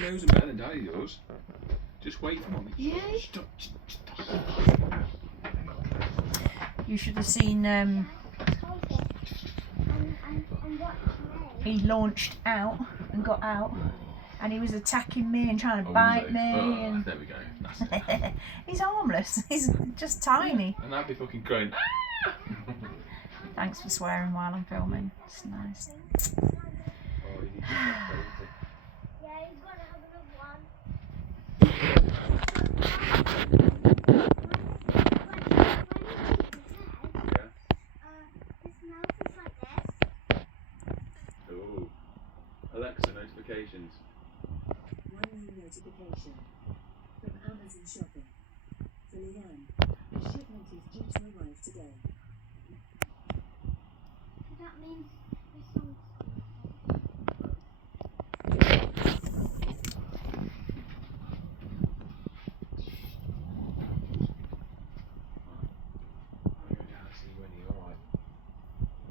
Knows better than Daddy does. Just wait for Mommy. Yeah. Stop. You should have seen. He launched out and got out, and he was attacking me and trying to bite me. And there we go. That's it. He's harmless. He's just tiny. Yeah, and I'd be fucking crying. Thanks for swearing while I'm filming. It's nice. Alexa notifications. One new notification from Amazon Shopping. For Leanne, the shipment is due to arrive today. Does that mean there's some...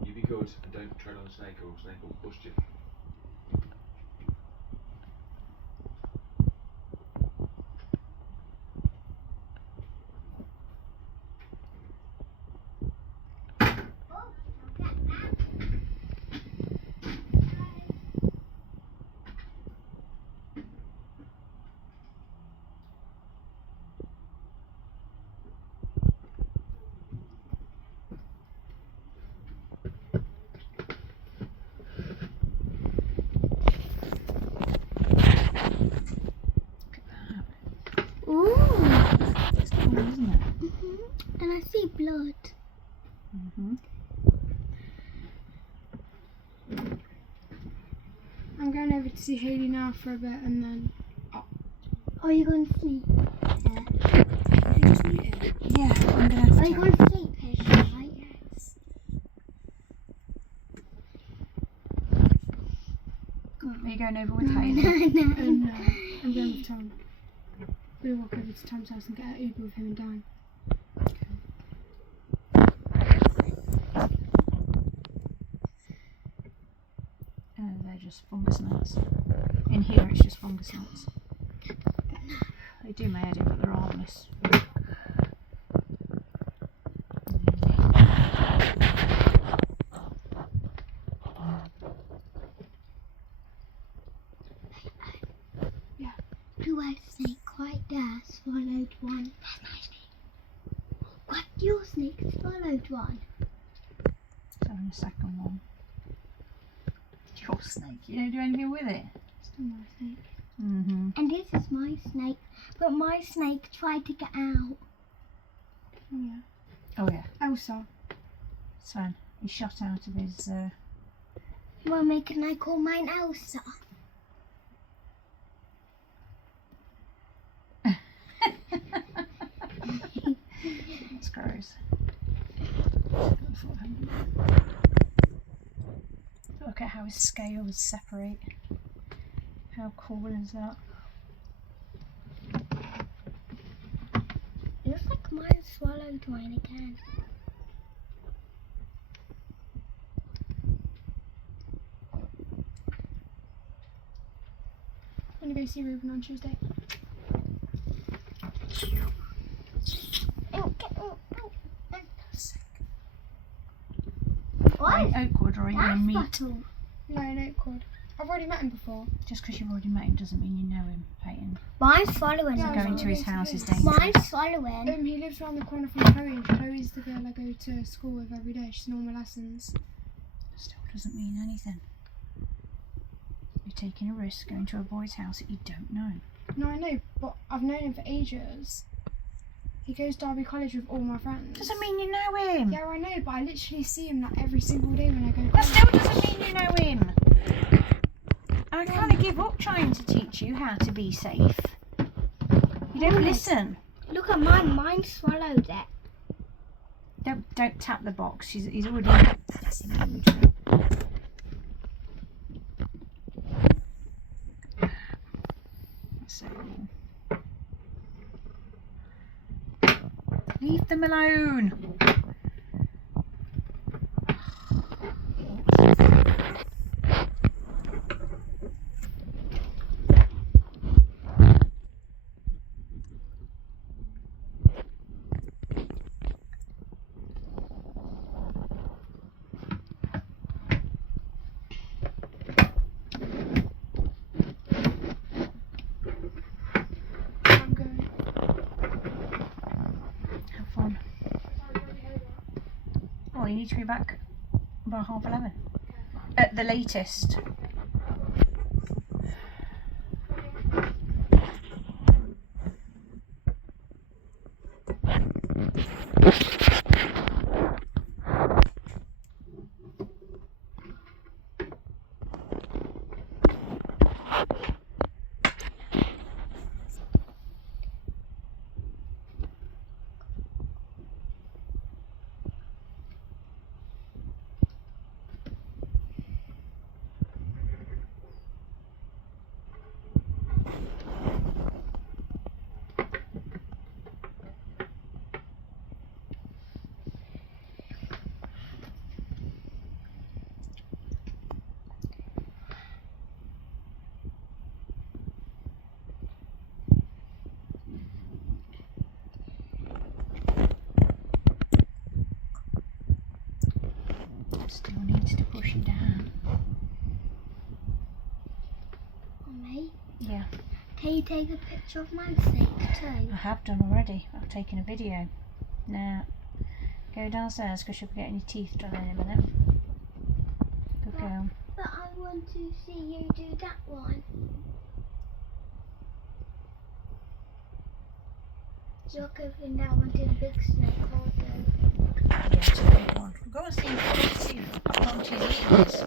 You be good and don't tread on the snake or snake will bust you. Ooh. It's cool, isn't it? And I see blood. I'm going over to see Hayley now for a bit and then... Are you going to sleep? You just eat it. Yeah, I'm gonna have Are you to. going to sleep, Hayley? Yes. Are you going over with Hayley? And I'm going with Tom. We'll walk over to Tom's house and get an Uber with him and Dan. They're just fungus nuts. In here it's just fungus nuts. They do my head in, but they're harmless. Yeah. Blue-eyed snake right there swallowed one. That's my snake. What? Your snake swallowed one? So in the second one. Your snake, you don't do anything with it. Still my snake. And this is my snake, but my snake tried to get out. Oh yeah. Oh yeah. Elsa. Sven, he shot out of his Mummy, can I call mine Elsa? That's gross. Look at how his scales separate. How cool is that? It looks like mine swallowed mine again. I'm going to go see Ruben on Tuesday. What? In Oakwood, or are you in meet? Bottle. No, in Oakwood. I've already met him before. Just because you've already met him doesn't mean you know him, Peyton. Mine's swallowing. Yeah, Going to his house is dangerous. Mine's swallowing. He lives around the corner from Chloe, and Chloe's the girl I go to school with every day. She's in all my lessons. Still doesn't mean anything. You're taking a risk going to a boy's house that you don't know. No, I know, but I've known him for ages. He goes to Derby College with all my friends. Doesn't mean you know him. Yeah, I know, but I literally see him like every single day when I go to That college. still doesn't mean you know him. I kind of give up trying to teach you how to be safe. You don't listen. Look at mine. Mine swallowed it. Don't tap the box. He's already. That's in the mood. So leave them alone. you need to be back by 11:30. At the latest. Still needs to push it down. Mummy, Yeah, can you take a picture of my snake too? I have done already. I've taken a video. Now, go downstairs because you'll be getting your teeth done in a minute. Good girl. But I want to see you do that one. You're going that one to the big snake holder. Yeah, it's a big one. Go and see. Go and see how long she's eating this.